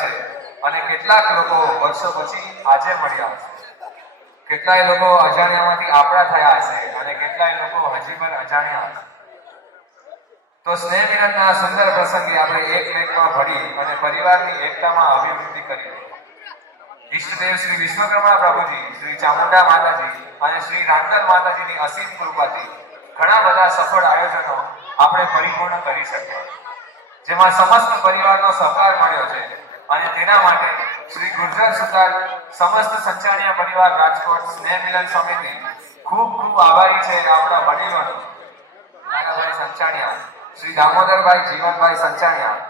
છે અને કેટલાક લોકો વર્ષો પછી આજે મળ્યા હશે. કેટલાય લોકો અજાણ્યામાંથી આપણા થયા હશે અને કેટલાય લોકો હજી પણ અજાણ્યા હશે. તો સ્નેહ મિલનના સુંદર પ્રસંગે આપણે એકમેકમાં ભળી અને પરિવારની એકતામાં અભિવૃદ્ધિ કરી. ઈષ્ટદેવ શ્રી વિશ્વકર્મા પ્રભુજી, શ્રી ચામુંડા માતાજી અને શ્રી રાંગલ માતાજીની અસીમ કૃપાથી ઘણા બધા સફળ આયોજનો આપણે પરિપૂર્ણ કરી શક્યા, જેમાં સમસ્ત પરિવારનો સહકાર મળ્યો છે. અને તેના માટે શ્રી ગુર્જર સુતાર સમસ્ત સંચાણીયા પરિવાર રાજકોટ સ્નેહ મિલન સમિતિ ખૂબ ખૂબ આભારી છે. આપણા વડીલોનો નાનાભાઈ સંચાણિયા, શ્રી દામોદરભાઈ જીવનભાઈ સંચાણિયા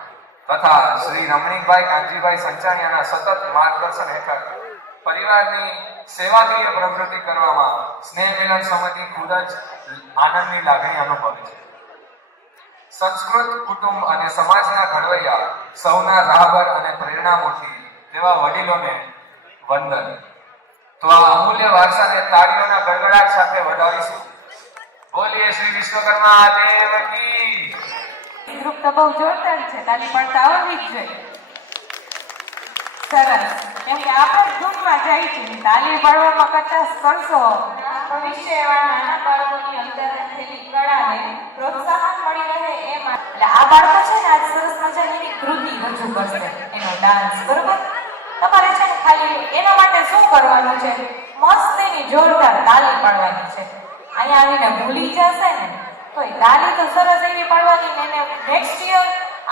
તથા શ્રી રમણીકભાઈ કાનજીભાઈ સંચાણિયાના સતત માર્ગદર્શન હેઠળ પરિવારની સેવાકીય પ્રવૃત્તિ કરવામાં સ્નેહ મિલન સમિતિ ખૂબ જ આનંદની લાગણી અનુભવે છે. સંસ્કૃત કુટુંબ અને સમાજના ઘડવૈયા, સૌના રાહબર અને પ્રેરણામૂર્તિ તેવા વડીલોને વંદન. તો આ અમૂલ્ય વારસાને તાળીઓના ગડગડાટ સાથે વધાવીશું. બોલીએ શ્રી વિશ્વકર્મા દેવ કી. ગ્રુપ તો બહુ જોરદાર છે, તાલી પડતા આવડવી જ જોઈએ. સરસ, કેમ કે આપણે ધૂનમાં જાય છે, તાલી પાડવામાં કચાશ કરશો ભવિષ્ય એવા નાના બાળકોની અંદર રહેલી કળાને પ્રોત્સાહન મળી રહે એ માટે. એટલે આ બાળકો છે ને આજ સરસ મજાની કૃતિ રજૂ કરશે, એનો ડાન્સ, બરોબર? તમારે છે ને ખાલી એના માટે શું કરવાનું છે, મસ્ત એની જોરદાર તાલી પાડવાની છે. અહીંયા આવીને ભૂલી જશે ને તો તાલી તો સરસ એવી પાડવાની ને એને નેક્સ્ટ યર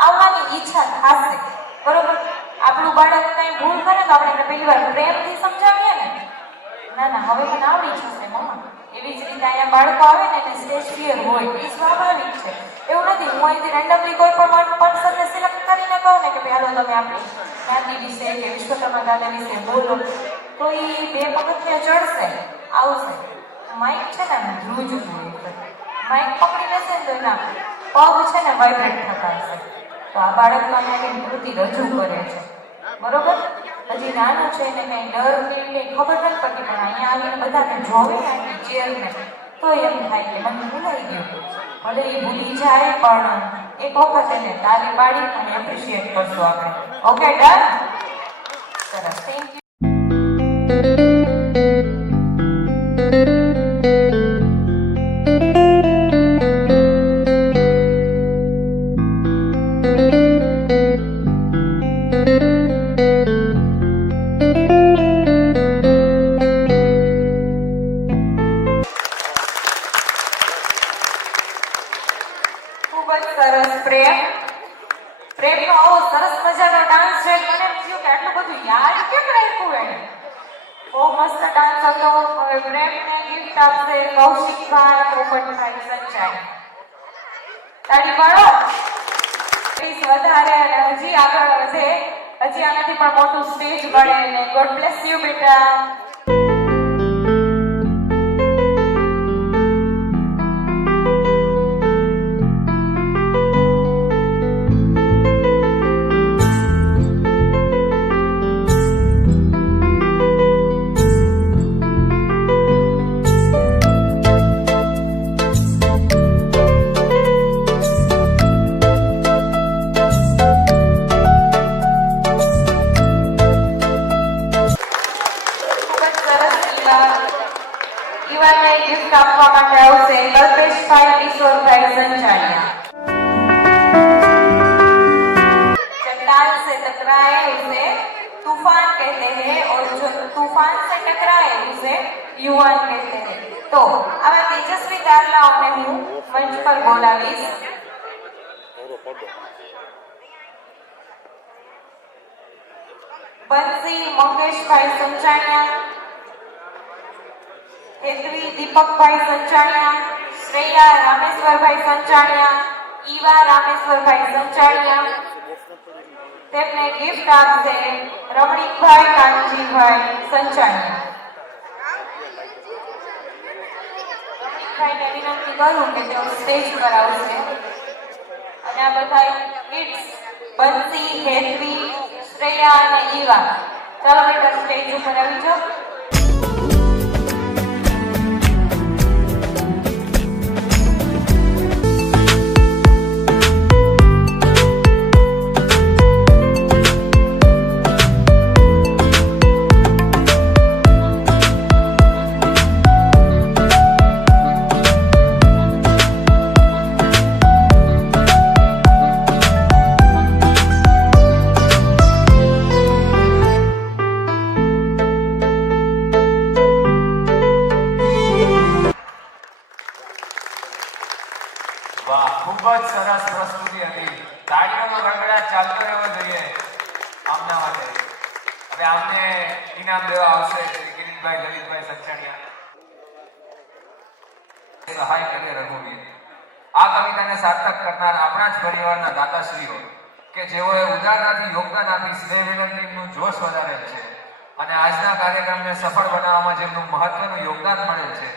આવવાની ઈચ્છા થશે, બરોબર? આપણું બાળક કઈ ભૂલ કરે તો આપણે પહેલી વાર પ્રેમથી સમજાવીએ ને, ના ના હવે મને આવડી જશે મમ્મા. એવી જ રીતે અહીંયા બાળકો આવે ને એને સ્ટેજ ફિયર હોય, એ સ્વાભાવિક છે. એવું નથી હું અહીંથી રેન્ડમલી કોઈ પણ વન પર્સનને સિલેક્ટ કરીને કહું ને કે ભાઈ હાલો તમે આપણી જ્ઞાતિ વિશે કે વિશ્વકર્મા દાદા વિશે બોલો, તો એ બે પગથિયા ચડશે, આવશે. માઇક છે ને ધ્રુજવું, માઇક પકડી લેશે ને તો એના પગ છે ને વાઇબ્રેટ થતા હશે. તો આ બાળક એની કૃતિ રજૂ કરે છે, બરોબર? હજી નાનું છે ને કંઈ ડર કે કંઈ ખબર નથી પડતી, પણ અહીંયા આવીને બધાને જોવે ને આખી ચેરને તો એમ થાય કે મને ભૂલાઈ ગયું. ભલે એ ભૂલી જાય પણ એક વખત એને તાલી પાડી અને એપ્રિશિએટ કરશું આપણે. Okay, done? સરસ, થેન્ક યુ. પ્રેમનો આવો સરસ મજાનો ડાન્સ છે. મને એમ થયું કે આટલું બધું યાદ કેમ રાખ્યું એને? બહુ મસ્ત ડાન્સ હતો. હવે પ્રેમને ગિફ્ટ આપશે કૌશિકભાઈ પોપટભાઈ સંચાઈ. તાળી પાડો. પ્લીઝ વધારે અને હજી આગળ વધે, હજી આનાથી પણ મોટું સ્ટેજ મળે અને ગોડ બ્લેસ યુ બેટા. યુવાને ગિફ્ટ આપવા માટે આવશે કલ્પેશભાઈ કિશોરભાઈ સંચાલિયા. चट्टान से टकराए उसे तूफान कहते हैं और जो तूफान से टकराए उसे युवान कहते हैं. तो આવા તેજસ્વી દાખલાઓને હું મંચ પર બોલાવીશ. બંસી મંગેશભાઈ સંચાલિયા, હેતવી દીપકભાઈ સંચાલિયા, શ્રેયા રામેશ્વરભાઈ સંચાલિયા, ઈવા રામેશ્વરભાઈ સંચાલિયા. તેમને ગિફ્ટ આપશે રમણીકભાઈ કાનજીભાઈ સંચાલિયા. રમણીકભાઈને વિનંતી કરું કે તેઓ સ્ટેજ પર આવશે અને આ બધા કિડ્સ બંસી, હેતવી, શ્રેયા અને ઈવા, ચાલો બેટા સ્ટેજ ઉપર આવી જાઓ. અમને ઇનામ દેવા આવશે શ્રી કિરીટભાઈ લલિતભાઈ સંચાણિયા. સહાય કરે રઘુવીર. આ કવિતાને સાર્થક કરનાર આપણા જ પરિવારના દાતાશ્રીઓ કે જેઓએ ઉદારતાથી યોગદાન આપી સ્નેહ વિનંતીનું જોશ વધારેલ છે અને આજના કાર્યક્રમને સફળ બનાવવામાં જેમનું મહત્વનું યોગદાન મળેલ છે.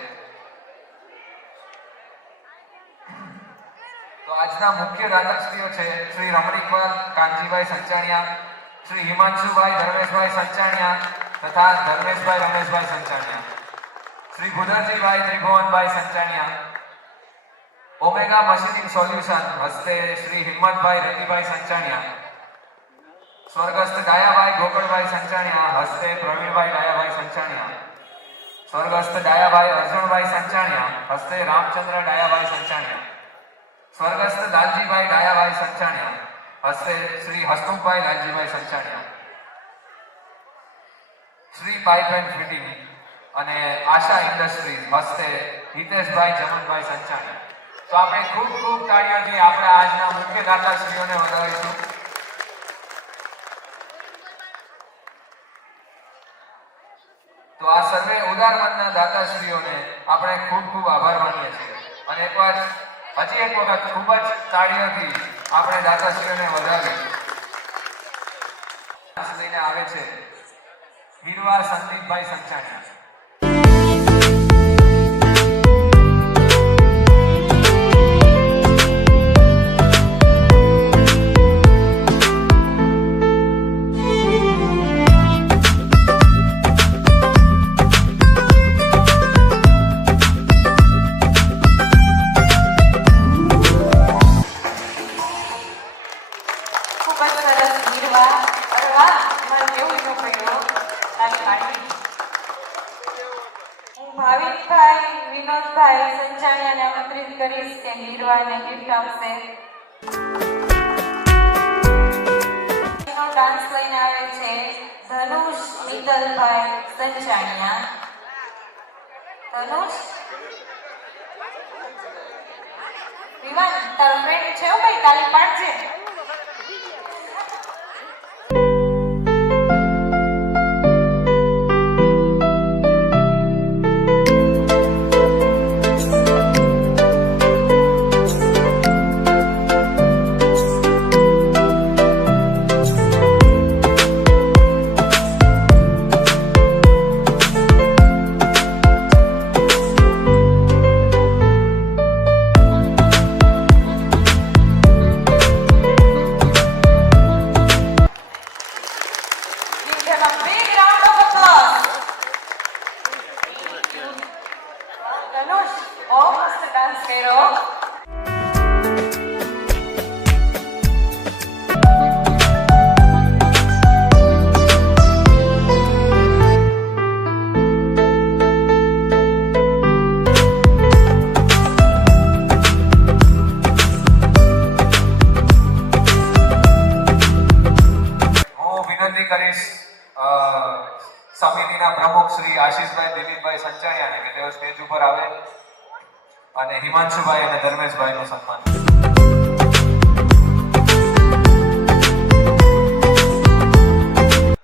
તો આજના મુખ્ય દાતાશ્રીઓ છે શ્રી રમણીકલાલ કાનજીભાઈ સંચાણિયા, શ્રી હિમાંશુભાઈ ધર્મેશભાઈ સંચાણિયા તથા Dharmeshbhai Rameshbhai Sanchaniya, Shri Bhudarjibhai Tribhuvanbhai Sanchaniya, Omega machining solution હસ્તે શ્રી હિંમતભાઈ રતિભાઈ સંચાણિયા, સ્વર્ગસ્થ ડાયાભાઈ ગોકળભાઈ સંચાણિયા હસ્તે પ્રવીણભાઈ ડાયાભાઈ સંચાણિયા, સ્વર્ગસ્થ ડાયાભાઈ અર્જુનભાઈ સંચાણિયા હસ્તે રામચંદ્ર ડાયાભાઈ સંચાણિયા, સ્વર્ગસ્થ લાલજીભાઈ ડાયાભાઈ સંચાણિયા હસ્તે Shri Hasmukhbhai Laljibhai Sanchaniya, Shri pipe and fitting અને આશા ઇન્ડસ્ટ્રીઝ હસ્તે હિતેશભાઈ જમનભાઈ સંચાણિયા. તો આપણે ખૂબ ખૂબ તાળીઓથી આપણે આજના મુખ્ય દાતાશ્રીઓને વધાવીશું. તો આ સર્વે ઉદાર મનના દાતાશ્રીઓને આપણે ખૂબ ખૂબ આભાર માનીએ છીએ અને એકવાર હજી એક વખત ખૂબ જ તાળીઓથી આપણે દાતાશ્રીઓને વધાવીએ. લઈને આવે છે હીરવાર સંદીપભાઈ સંચાણિયા. ભાવિકભાઈ વિનોદભાઈ સંચાણિયાને આમંત્રિત કરીશ કે હીરવાને ગિફ્ટ આપશે. ડાન્સ લઈને આવે છે ધનુષ મિત્તલભાઈ સંચાણિયા. ધનુષ વિવાન તારો ફ્રેન્ડ છે ભાઈ, તાલી પાડજે. સમિતિના પ્રમુખ શ્રી આશીષભાઈ દિલીપભાઈ સંચાણિયાને કે તેઓ સ્ટેજ ઉપર આવે અને હિમાંશુભાઈ અને ધર્મેશભાઈનું સન્માન.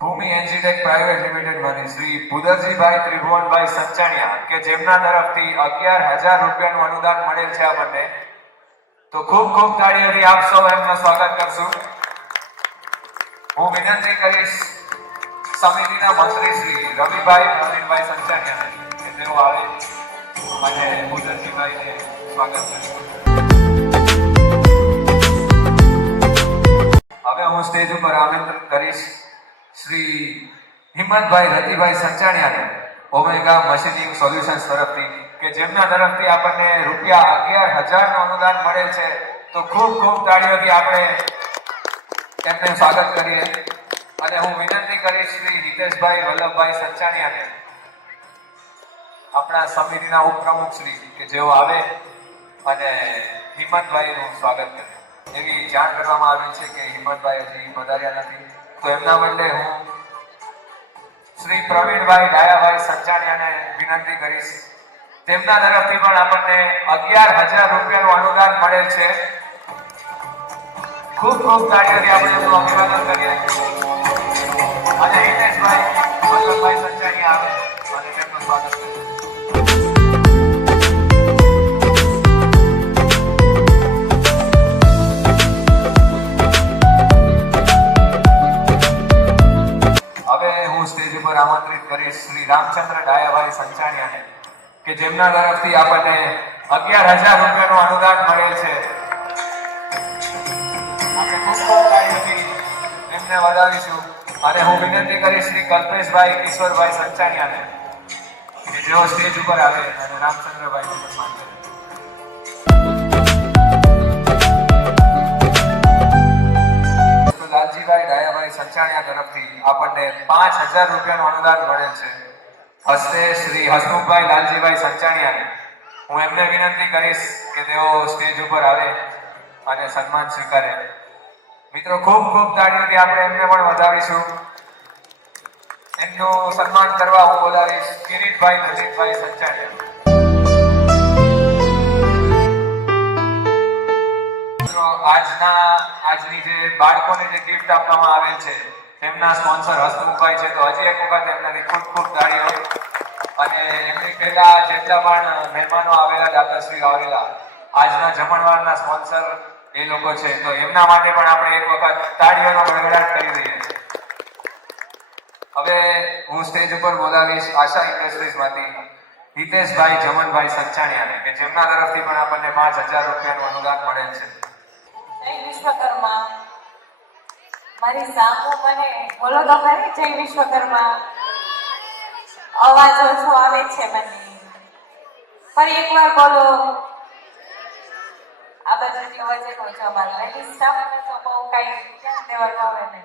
ભૂમિ એન્જીટેક પ્રાઇવેટ લિમિટેડ માંથી શ્રી ભુદરજીભાઈ ત્રિભુવનભાઈ સંચાણિયા કે જેમના તરફથી 11,000 રૂપિયાનું અનુદાન મળેલ છે આપણને. તો ખૂબ ખૂબ તાળીઓથી આપ સૌ એમનું સ્વાગત કરશું. હું વિનંતી કરીશ સમિતિના મંત્રી શ્રી રવિભાઈ પ્રવીણભાઈ સંચાણિયાને કે તેઓ આવે અને ભુદરજીભાઈને સ્વાગત કરે. હવે હું સ્ટેજ ઉપર આમંત્રિત કરીશ શ્રી હિંમતભાઈ રતિભાઈ સંચાણિયાને ઓમેગા મશીનિંગ સોલ્યુશન્સ તરફથી કે જેમના તરફથી આપણને રૂપિયા 11,000નું અનુદાન મળેલ છે. તો ખૂબ ખૂબ તાળીઓથી આપણે તેમને સ્વાગત કરીએ અને હું વિનંતી કરીશ શ્રી હિતેશભાઈ વલ્લભભાઈ સંચાણિયાને આપણા સમિતિના ઉપપ્રમુખ શ્રી કે જેઓ આવે અને હિંમતભાઈનું સ્વાગત કરે. એવી જાણ કરવામાં આવી છે કે હિંમતભાઈ હજી પધાર્યા નથી, તો એમના બદલે હું શ્રી પ્રવીણભાઈ ડાયાભાઈ સંચાણિયાને વિનંતી કરીશ. તેમના તરફથી પણ આપણને 11,000 રૂપિયાનું અનુદાન મળેલ છે. ખૂબ ખૂબ તાળીઓથી આપણે એમનું અભિવાદન કરીએ અને દિનેશભાઈ વલ્લભભાઈ સંચાણી આવે અને તેમનું સ્વાગત કરે. હવે હું સ્ટેજ ઉપર આમંત્રિત કરીશ શ્રી રામચંદ્ર ડાયાભાઈ સંચાણિયાને કે જેમના તરફથી આપણને 11,000 રૂપિયાનું અનુદાન મળેલ છે. આપણે ખૂબ ખૂબ તાળીઓથી એમને વધાવીશું અને હું વિનંતી કરીશ શ્રી કલ્પેશભાઈ ઈશ્વરભાઈ સંચાણિયાને કે જેઓ સ્ટેજ ઉપર આવે અને રામચંદ્રભાઈનું સન્માન કરે. લાલજીભાઈ ડાયાભાઈ સંચાણિયા તરફથી આપણને 5,000 રૂપિયાનું અનુદાન મળેલ છે. હસ્તે શ્રી હસમુખભાઈ લાલજીભાઈ સંચાણિયાને હું એમને વિનંતી કરીશ કે તેઓ સ્ટેજ ઉપર આવે અને સન્માન સ્વીકારે. મિત્રો ખૂબ ખૂબ તાળીઓથી આપણે એમને પણ વધાવીશું. એમનું સન્માન કરવા હું બોલાવીશ કિરીટભાઈ નજીકભાઈ સંચાણિયા. આજની જે બાળકોને જે ગિફ્ટ આપવામાં આવેલ છે તેમના સ્પોન્સર હસમુખભાઈ છે. તો હજી એક વખત એમનાથી ખૂબ ખૂબ તાળીઓ. અને એમની પહેલા જેટલા પણ મહેમાનો આવેલા, દાતાશ્રી આવેલા, આજના જમણવારના સ્પોન્સર એ લોકો છે. તો એમના માટે પણ આપણે એક વખત તાળીઓનો ગડગડાટ કરી દઈએ. હવે હું સ્ટેજ ઉપર બોલાવીશ આશા ઇન્ડસ્ટ્રીઝમાંથી હિતેશભાઈ જમનભાઈ સંચાણિયાને કે જેમના તરફથી પણ આપણને 5,000 રૂપિયાનું અનુદાન મળેલ છે. જય વિશ્વકર્મા. મારી સામુ મને બોલો તો ખરી જય વિશ્વકર્મા. અવાજ ઓછો આવે છે મને. ફરી એકવાર બોલો. આ બાજુથી અવાજ એનો જ અમારે લેડીઝ સ્ટાફને તો બહુ કઈ ધ્યાન દેવાનું આવે ને.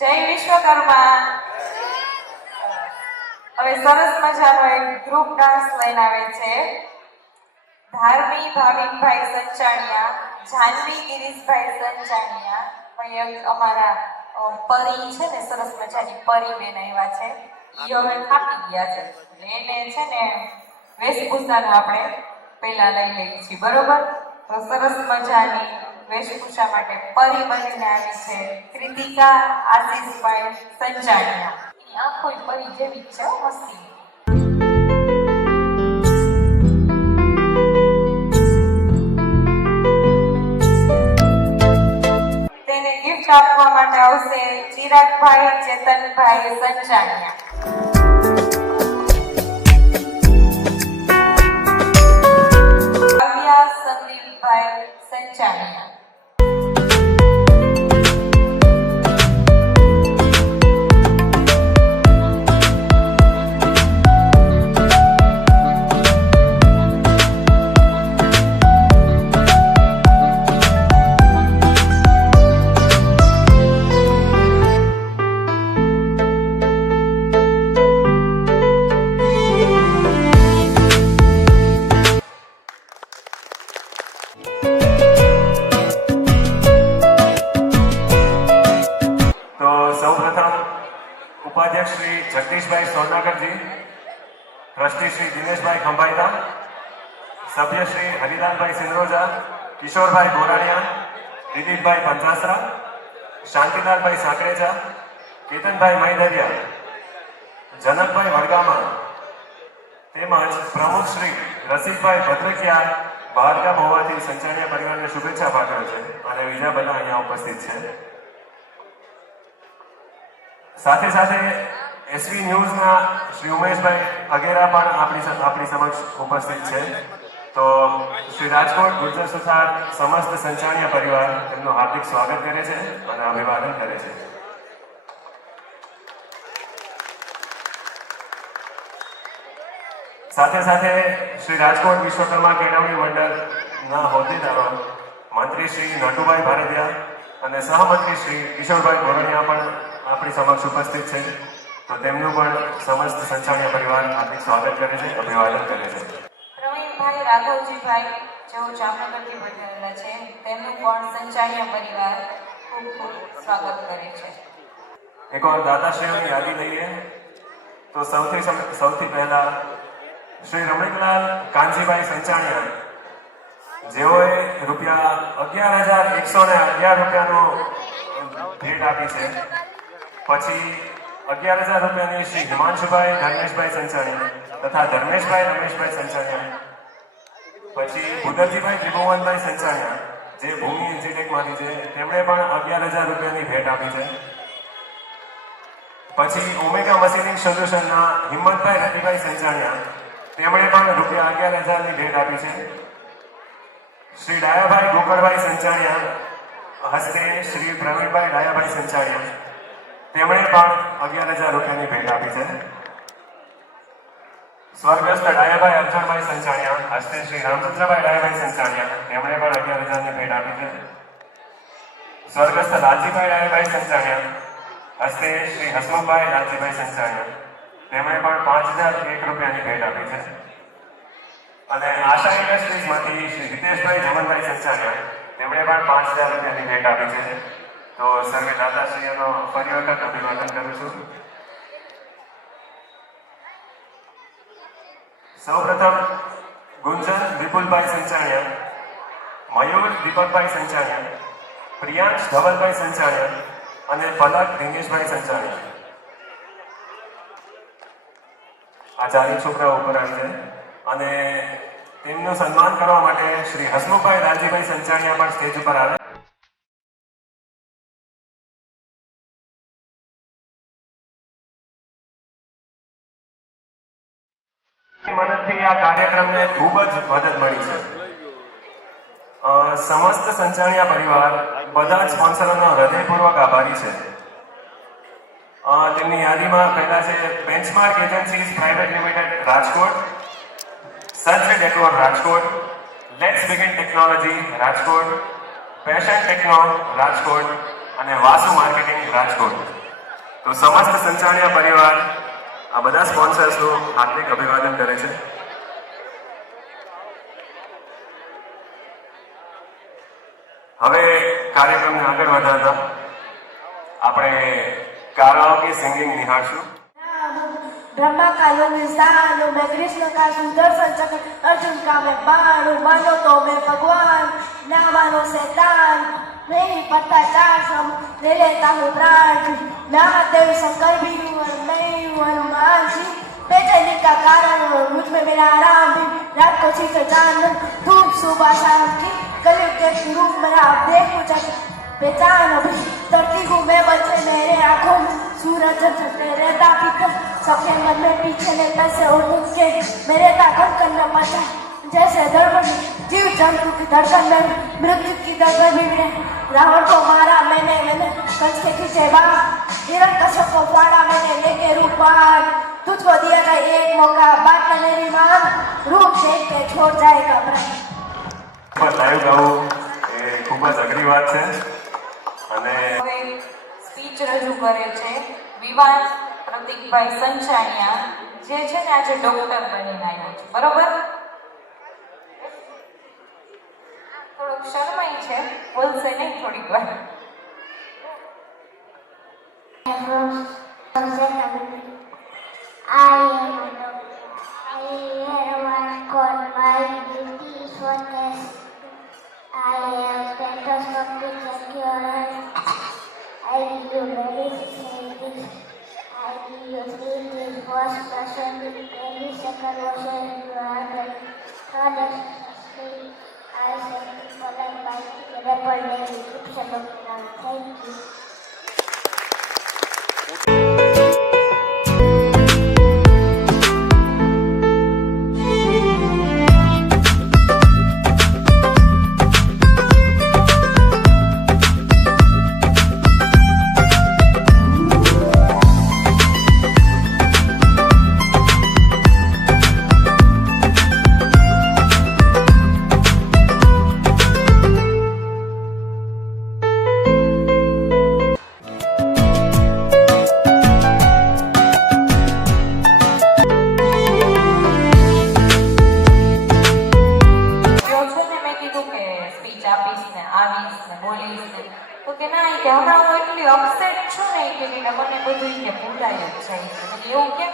જય વિશ્વકર્મા. હવે સરસ મજાનો એક ગ્રુપ ડાન્સ લઈને આવે છે. ધાર્મી ભાવિકભાઈ સંચાણિયા, જાનવી ગિરીશભાઈ સંચાણિયા, ભાઈ અમારા પરી છે ને, સરસ મજાની પરી બેન આવ્યા છે. ઈ હવે થાકી ગયા છે એટલે એને છે ને વેશભૂષાનો આપણે પહેલા લઈ લઈએ છીએ, બરોબર? તો સરસ મજાની વેશભૂષા માટે પરી બનીને આવી છે કૃતિકા આશીષભાઈ સંચાણિયા. એની આંખો પરી જેવી જ છે, મસ્તી. ગિફ્ટ આપવા માટે આવશે ચિરાગભાઈ ચેતનભાઈ સંચાણિયા. કાવ્યા સંદીપભાઈ સંચાણિયા. ઉપાધ્યક્ષ શ્રી જગદીશભાઈ સોનાગરજી, ટ્રસ્ટી શ્રી દિનેશભાઈ ખંભાઈતા, સભ્ય શ્રી હરિલાલભાઈ સિંધરોજા, કિશોરભાઈ ગોરાણીયા, દિલીપભાઈ પંચાસરા, શાંતિલાલભાઈ સાંકરેજા, કેતનભાઈ મૈદરિયા, જનકભાઈ વડગામા તેમજ પ્રમુખ શ્રી રસિકભાઈ ભદ્રકિયા બહારગામ હોવાથી સંચાણિયા પરિવારને શુભેચ્છા પાઠવે છે અને બીજા બધા અહીંયા ઉપસ્થિત છે. સાથે સાથે એસવી ન્યૂઝના શ્રી ઉમેશભાઈ અગેરા પણ આપણી સમક્ષ ઉપસ્થિત છે. તો શ્રી રાજકોટ ગુર્જર સુથાર સમસ્ત સંચાણિયા પરિવાર તેમનું હાર્દિક સ્વાગત કરે છે અને અભિવાદન કરે છે. સાથે સાથે શ્રી રાજકોટ વિશ્વકર્મા કેળવણી મંડળના હોદ્દેદારો મંત્રી શ્રી નટુભાઈ ભારતિયા અને સહમંત્રી શ્રી કિશોરભાઈ ગોરણિયા પણ આપણી સમક્ષ ઉપસ્થિત છે. તો તેમનું પણ સમસ્ત સંચાણિયા પરિવાર હાર્દિક સ્વાગત કરે છે, અભિવાદન કરે છે. પ્રવીણભાઈ રાઘવજીભાઈ જેઓ જામનગરથી પધારેલા છે, તેમનું પણ સંચાણિયા પરિવાર ખૂબ ખૂબ સ્વાગત કરે છે. એકવાર દાતાશ્રીઓની યાદી લઈએ તો સૌથી પહેલા શ્રી રમણીકલાલ કાનજીભાઈ સંચાણિયા, જેઓએ રૂપિયા 11,111 રૂપિયાનો ભેટ આપી છે. પછી 11,000 રૂપિયાની શ્રી હિમાંશુભાઈ ધર્મેશભાઈ સંચાણિયા તથા ધર્મેશભાઈ રમેશભાઈ સંચાણિયા. પછી ભૂદરજીભાઈ ત્રિભુવનભાઈ સંચાણિયા જે ભૂમિ ઇન્સ્ટિટ્યૂટમાંથી છે તેમણે પણ 11,000 રૂપિયાની ભેટ આપી છે. પછી ઓમેગા મશીનિંગ સોલ્યુશનના હિંમતભાઈ રતિભાઈ સંચાણિયા તેમણે પણ રૂપિયા 11,000ની ભેટ આપી છે. શ્રી ડાયાભાઈ ગોકળભાઈ સંચાણિયા હસ્તે શ્રી પ્રવીણભાઈ ડાયાભાઈ સંચાણિયા તેમણે પણ 11,000 રૂપિયાની ભેટ આપી છે. સ્વર્ગસ્થ ડાયાભાઈ અર્જણભાઈ સંચાણિયા હસ્તે શ્રી રામચંદ્રભાઈ ડાયાભાઈ સંચાણિયા તેમણે પણ 11,000ની ભેટ આપી છે. સ્વર્ગસ્થ લાલજીભાઈ ડાયાભાઈ સંચાણિયા હસ્તે શ્રી હસમુખભાઈ લાલજીભાઈ સંચાણિયા તેમણે પણ 5,001 રૂપિયાની ભેટ આપી છે. અને આશા ઇન્ડસ્ટ્રીઝમાંથી શ્રી હિતેશભાઈ જમનભાઈ સંચાણિયા તેમણે પણ 5,000 રૂપિયાની ભેટ આપી છે. તો સર્વે દાતાશ્રીઓનો ફરી વખત અભિવાદન કરું છું. સૌપ્રથમ ગુંજન વિપુલભાઈ સંચાણિયા, મયુર દીપકભાઈ સંચાણિયા, પ્રિયાંશ ધવલભાઈ સંચાણિયા અને પલક દિનેશભાઈ સંચાણિયા. આ ચારેય છોકરાઓ ઉપર આવી છે અને તેમનું સન્માન કરવા માટે શ્રી હસમુખભાઈ લાલજીભાઈ સંચાણિયા પણ સ્ટેજ ઉપર આવે. મદદથી આ કાર્યક્રમને ખૂબ જ મદદ મળી છે. સમસ્ત સંચાણિયા પરિવાર બધા જ સ્પોન્સરોનો હૃદયપૂર્વક આભારી છે. તેમની યાદીમાં પહેલા છે benchmark agencies private limited Rajkot, surge decor Rajkot, let's begin technology Rajkot, passion techno Rajkot અને વાસુ માર્કેટિંગ રાજકોટ. તો સમસ્ત સંચાણિયા પરિવાર આ બધા સ્પોન્સર્સનું હાર્દિક અભિવાદન કરે છે. હવે કાર્યક્રમને આગળ વધારતા આપણે કારાઓકે સિંગિંગ નિહાળશું. ब्रह्मा का योग इंसान हूँ मैं, कृष्ण का सुदर्शन चक्र, अर्जुन का मैं बाण हूँ, मानो तो मैं भगवान ना मानो शैतान, नहीं पता चार सम ले लेता हूँ प्राण, ना देव शंकर भी हूँ और मैं हूँ हनुमान जी, बेचैनी का कारण हूँ मुझ में मेरा आराम भी, रात को छिपे चांद धूप सुबह शाम की, कलयुग के रूप मेरा आप देख मुझे पहचान अभी, तरती हूँ मैं बचे मेरे आंखों में, सूरज झलते रहता पीछे, सबके मन में पीछे ने पैसे और मुझके मेरे ताकत करना पड़ता, जैसे धड़कन जीव जंतु की धड़कन में मृत्यु की धड़कन भी मिले, रावण को मारा मैंने कंस के खींचे बाण, हिरण्यकश्यप को फाड़ा मैंने लेके रूपान, तुझको दिया था एक मौका बात में मेरी मान, रूप देख के छोड़ जाएगा प्राण. લાઈવ ગાવું એ ખૂબ જ અઘરી વાત છે અને હવે સ્પીચ રજૂ કરે છે વિવાન પ્રતિકભાઈ સંચાણિયા જે છે ને આજે ડોક્ટર બનીને આવ્યો છે. બરોબર? થોડુંક શરમાઈ છે, બોલશે નહીં થોડીક વાર. Thank you. તો કે ના કે હમણાં હું એટલી અપસેટ છું ને કે મને બધું કે ભૂલાય જ જાય છે. એટલે એવું કેમ?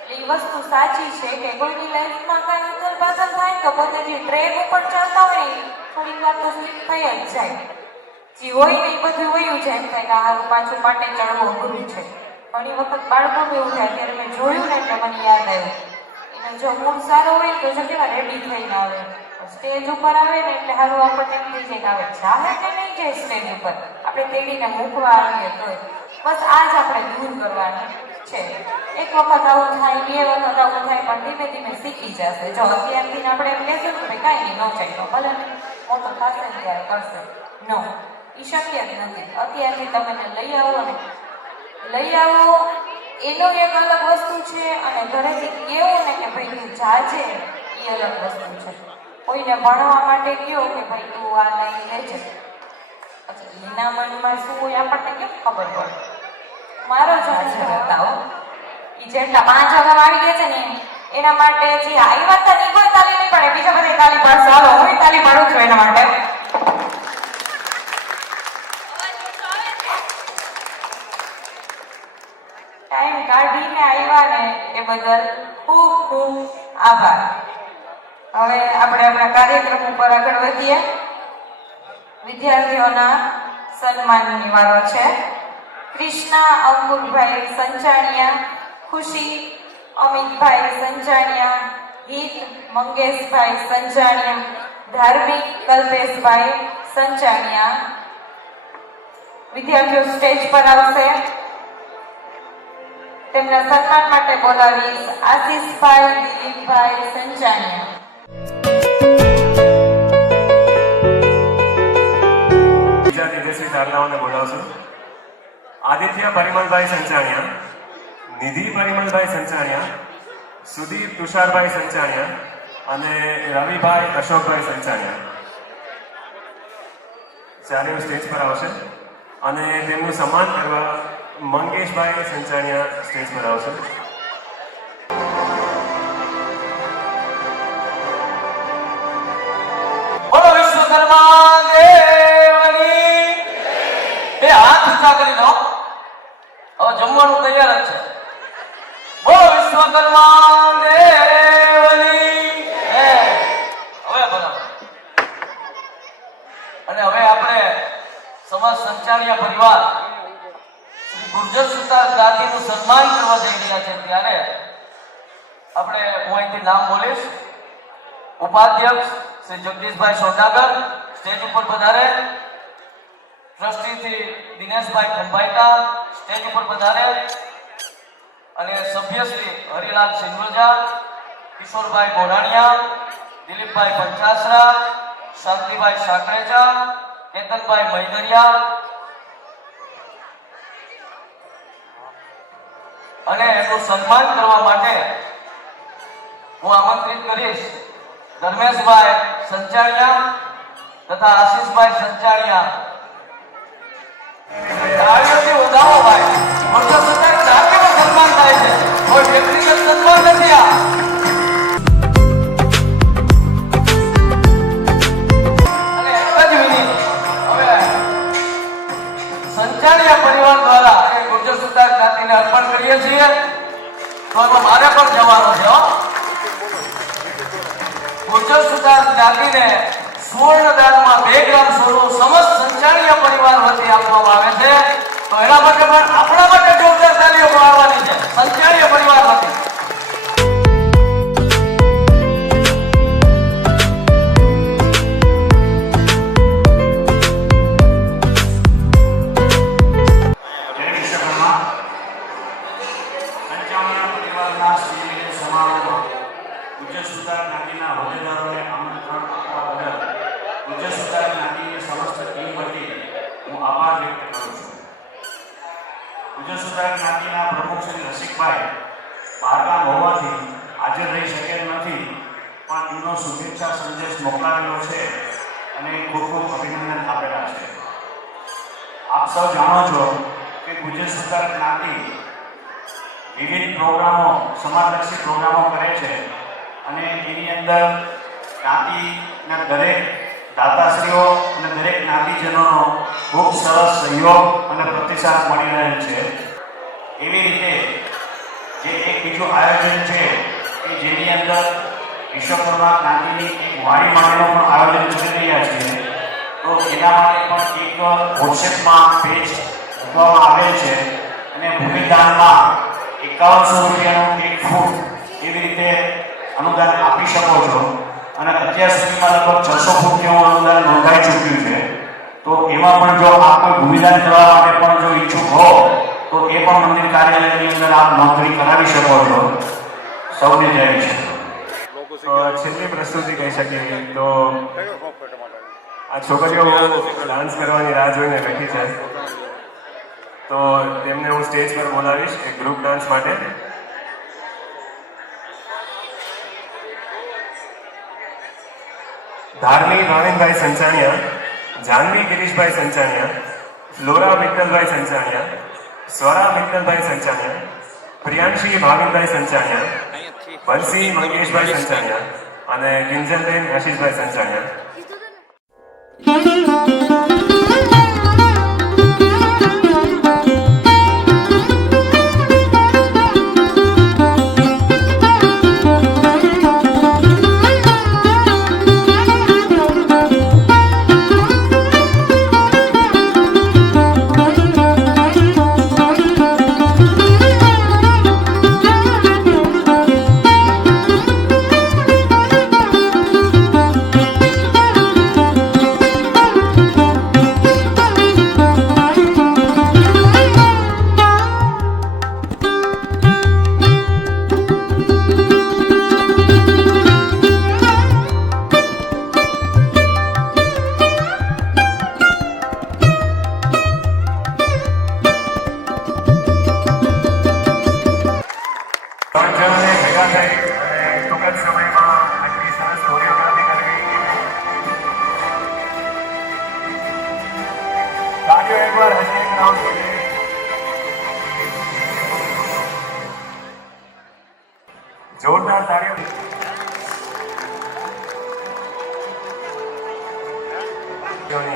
એટલે એ વસ્તુ સાચી છે કે કોઈની લાઈફમાં કાંઈ ઉથલ પાથલ થાય તો પોતે જે ટ્રેક ઉપર ચાલતા હોય થોડીક વાર તો સ્લીપ થઈ જ જાય. જે હોય ને એ બધું વયું જાય એમ થાય કે આ પાછું પાટે ચડવું અઘરું છે. ઘણી વખત બાળકોને એવું થાય. ત્યારે મેં જોયું ને એટલે મને યાદ આવ્યું એને જો મૂડ સારો હોય તો જો કેવા રેડી થઈને આવે, સ્ટેજ ઉપર આવે ને એટલે સારું આપણને એમ થઈ જાય કે આવે ચાલે કે નહીં જાય સ્ટેજ ઉપર, આપણે તેડીને મૂકવા આવીએ તો બસ આ જ આપણે દૂર કરવાનું છે. એક વખત આવું થાય, બે વખત આવું થાય, પણ ધીમે ધીમે શીખી જશે. જો અત્યારથી આપણે એમ કહેશું કે ભાઈ કાંઈ નહીં, ન ચાલ્યો ભલે મોટો થશે ને ત્યારે કરશે, નો, એ શક્ય જ નથી. અત્યારથી તમે લઈ આવો ને, લઈ આવો એનો એક અલગ વસ્તુ છે, અને ઘરેથી કેવું ને કે ભાઈ તું જાજે એ અલગ વસ્તુ છે. કોઈને ભણવા માટે કહો કે ભાઈ તું આ લઈ લેજે, પછી એના મનમાં શું હોય આપણને કેમ ખબર પડે? મારો જ બતાવો એ જેટલા 5 વાગ્યા આવી ગયા છે ને એના માટે જે આવ્યા હતા ને કોઈ તાલી નહીં પડે, બીજા બધા તાલી પાડશે. હાલો હું તાલી પાડું છું એના માટે. ટાઈમ કાઢીને આવ્યા ને એ બદલ ખૂબ ખૂબ આભાર. હવે આપણે આપણા કાર્યક્રમ ઉપર આગળ વધીએ. વિદ્યાર્થીઓના સન્માનની વારો છે. કૃષ્ણા અંકુરભાઈ સંચાણિયા, ખુશી અમિતભાઈ સંચાણિયા, હિત મંગેશભાઈ સંચાણિયા, ધાર્મિક કલ્પેશભાઈ સંચાણિયા. વિદ્યાર્થીઓ સ્ટેજ પર આવશે. તેમના સન્માન માટે બોલાવીશ આશીષભાઈ દિલીપભાઈ સંચાણિયા. બીજા તેજસ્વી તારલાઓને બોલાવશું. આદિત્ય પરિમલભાઈ સંચાણિયા, નિધિ પરિમલભાઈ સંચાણિયા, સુદીપ તુષારભાઈ સંચાણિયા અને રવિભાઈ અશોકભાઈ સંચાણિયા ચારેય સ્ટેજ પર આવશે. અને તેમનું સન્માન કરવા મંગેશભાઈ સંચાણિયા સ્ટેજ પર આવશે. બોલો વિશ્વકર્મા દેવની. એ હાથ ઊંચા કરી લો, હવે જમવાનું તૈયાર જ છે. બોલો વિશ્વકર્મા દેવની. હવે બરાબર. અને હવે આપણે સમાજ સંચાલિયા પરિવાર શ્રી ગુર્જર સુતાર ગાંધીનું સન્માન કરવા જઈ રહ્યા છે. ત્યારે આપણે હું અહીંથી નામ બોલીશ. ઉપાધ્યક્ષ શ્રી જગદીશભાઈ સોદાગર સ્ટેજ ઉપર પધારે. ટ્રસ્ટીથી દિનેશભાઈ ખંભાઈકા સ્ટેજ ઉપર પધારે. અને સભ્ય શ્રી હરિલાલ સિંગોજા, કિશોરભાઈ ગોરાણીયા, દિલીપભાઈ પંચાસરા, શાંતિભાઈ સાકરેજા, કેતનભાઈ મૈદરિયા અને એનું સન્માન કરવા માટે હું આમંત્રિત કરીશ ધર્મેશભાઈ સંચાણિયા તથા આશીષભાઈ સંચાણિયા. તાળીઓથી વધાવો ભાઈ. વર્ષો સુધી જાતિનું સન્માન થાય છે, કોઈ વ્યક્તિગત સન્માન નથી. આ અને એક જ મિનિટ, હવે સંચાણિયા પરિવાર દ્વારા એ ગુર્જર સુતાર જાતિને અર્પણ કરીએ છીએ. તો એમાં મારે પણ જવાનું છે. ગુર્જર સુતાર જાતિને સુવર્ણ દાનમાં 2 ગ્રામ સોનું સમસ્ત સંચાણિયા પરિવાર વતી આપવામાં આવે છે. તો એના માટે પણ આપણા માટે જોરદાર તાલીઓ પાડવાની છે સંચાણિયા પરિવાર વતી. ગુર્જર સુતાર જ્ઞાતિના હોદ્દેદારોને આમંત્રણ આપવા બદલ ગુર્જર સુતાર જ્ઞાતિની સમસ્ત ટીમ વતી હું આભાર વ્યક્ત કરું છું. ગુર્જર સુતાર જ્ઞાતિના પ્રમુખ શ્રી રસિકભાઈ બહારગામ હોવાથી હાજર રહી શકેલ નથી, પણ એમનો શુભેચ્છા સંદેશ મોકલાવેલો છે અને ખૂબ ખૂબ અભિનંદન આપેલા છે. આપ સૌ જાણો છો કે ગુર્જર સુતાર જ્ઞાતિ વિવિધ પ્રોગ્રામો, સમાજલક્ષી પ્રોગ્રામો કરે છે અને એની અંદર જ્ઞાતિના દરેક દાતાશ્રીઓ અને દરેક જ્ઞાતિજનોનો ખૂબ સરસ સહયોગ અને પ્રતિસાદ મળી રહેલ છે. એવી રીતે જે એક બીજું આયોજન છે કે જેની અંદર વિશ્વકર્મા જ્ઞાતિની એક વાણી માટેનું પણ આયોજન કરી રહ્યા છીએ. તો એના માટે પણ એક વોટ્સએપમાં પેજ મૂકવામાં આવેલ છે. અને ભૂમિદાનમાં 5100 રૂપિયાનું 1 ફૂટ એવી રીતે અનુદાન આપી શકો છો. અને અત્યાર સુધીમાં લગભગ 600 ફૂટ જેવું અનુદાન નોંધાઈ ચૂક્યું છે. તો એમાં પણ જો આપ કોઈ ભૂમિદાન કરવા માટે પણ જો ઈચ્છુક હો તો એ પણ મંદિર કાર્યાલયની અંદર આપ નોંધણી કરાવી શકો છો. સૌને જય વિશ્વ. છેલ્લી પ્રસ્તુતિ કહી શકીએ તો આ છોકરીઓ ડાન્સ કરવાની રાહ જોઈને બેઠી છે, તો તેમને હું સ્ટેજ પર બોલાવીશ એક ગ્રુપ ડાન્સ માટે. ધાર્મી ભાવિનભાઈ સંચાણિયા, જાનવી ગિરીશભાઈ સંચાણિયા, ફ્લોરા મિત્તલભાઈ સંચાણિયા, સ્વરા મિત્તલભાઈ સંચાણિયા, પ્રિયાંશી ભાવિનભાઈ સંચાણિયા, બંસી મંગેશભાઈ સંચાણિયા અને કિંજલબેન આશીષભાઈ સંચાણિયા. જોરદાર તાળીઓ.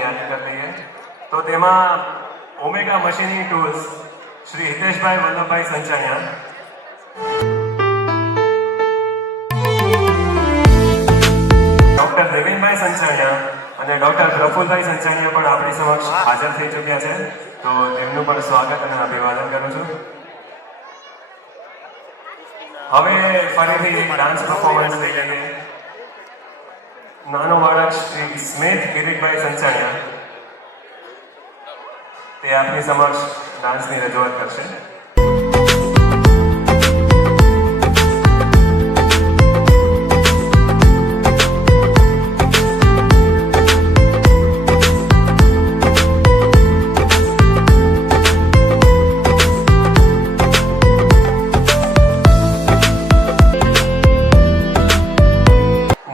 યાદ કરી લઈએ તો તેમાં omega machining tools Shri Hiteshbhai Vallabhbhai Sanchaniya, doctor Devinbhai Sanchaniya અને ડોક્ટર પ્રફુલભાઈ સંચાણિયા પણ આપણી સમક્ષ હાજર થઈ ચૂક્યા છે, તો તેમનું પણ સ્વાગત અને અભિવાદન કરું છું. હવે ફરીથી ડાન્સ પરફોર્મન્સ લઈ લઈએ. નાનો બાળક શ્રી સ્મિત કિરીટભાઈ સંચાણિયા તે આપની સમક્ષ ડાન્સની રજૂઆત કરશે.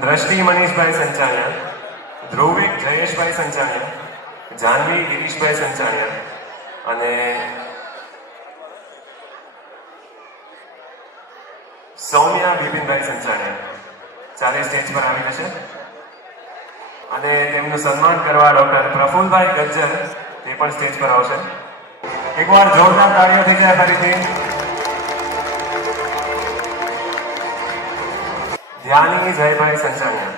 દ્રષ્ટિ મનીષભાઈ સંચાણિયા, ધ્રુવિક જયેશભાઈ સંચાણિયા, જાનવી ગિરીશભાઈ સંચાણિયા અને સૌમ્યા બિપિનભાઈ સંચાણિયા ચારે સ્ટેજ પર આવી જશે અને તેમનું સન્માન કરવા ડોક્ટર પ્રફુલભાઈ ગજ્જર તે પણ સ્ટેજ પર આવશે. એકવાર જોરદાર તાળીઓ થઈ જાય ફરીથી. ધ્યાની જયભાઈ સંચાણિયા,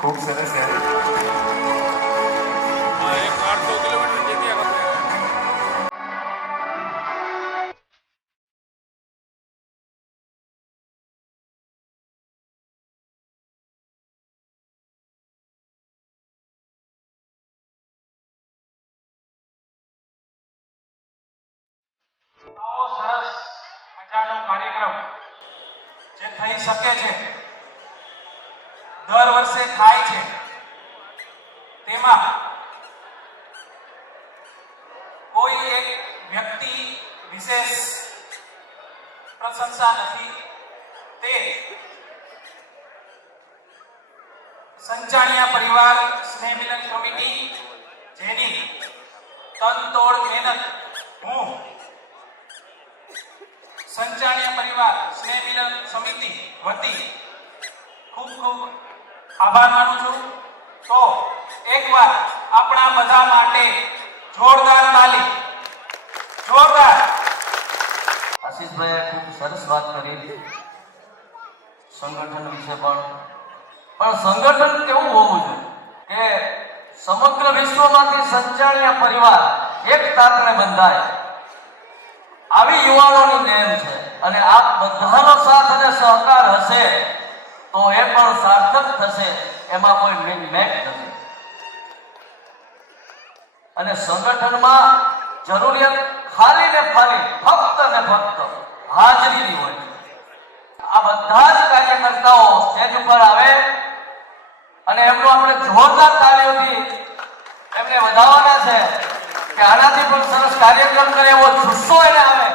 ખૂબ સરસ યાર. આવો સરસ મજાનો કાર્યક્રમ જે થઈ શકે છે, દર વર્ષે થાય છે, તેમાં કોઈ એક વ્યક્તિ વિશેષ પ્રશંસા નથી. તે સંચાણિયા પરિવાર સ્નેહ મિલન કમિટી જેની તનતોડ મહેનત હું સંચાણિયા પરિવાર સ્નેહ મિલન સમિતિ વતી ખૂબ ખૂબ આભાર માનું છું. તો એકવાર આપણા બધા માટે જોરદાર તાલી. જોરદાર. આશીષભાઈએ ખૂબ સરસ વાત કરી સંગઠન વિશે. પણ સંગઠન કેવું હોવું જોઈએ કે સમગ્ર વિશ્વમાંથી સંચાણિયા પરિવાર એક તાતણે બંધાય, આવી યુવાનોની નેમ છે. અને આ બધાનો સાથ અને સહકાર હશે તો એ પણ સાર્થક થશે, એમાં કોઈ મેટ નથી. અને સંગઠનમાં જરૂરિયાત ખાલી ને ખાલી ફક્ત ને ફક્ત હાજરીની હોય છે. આ બધા જ કાર્યકર્તાઓ સ્ટેજ ઉપર આવે અને એમનો આપણે જોરદાર તાળીઓથી એમને વધાવવાના છે કે આનાથી પણ સરસ કાર્યક્રમ કરે એવો જુસ્સો એને આવે.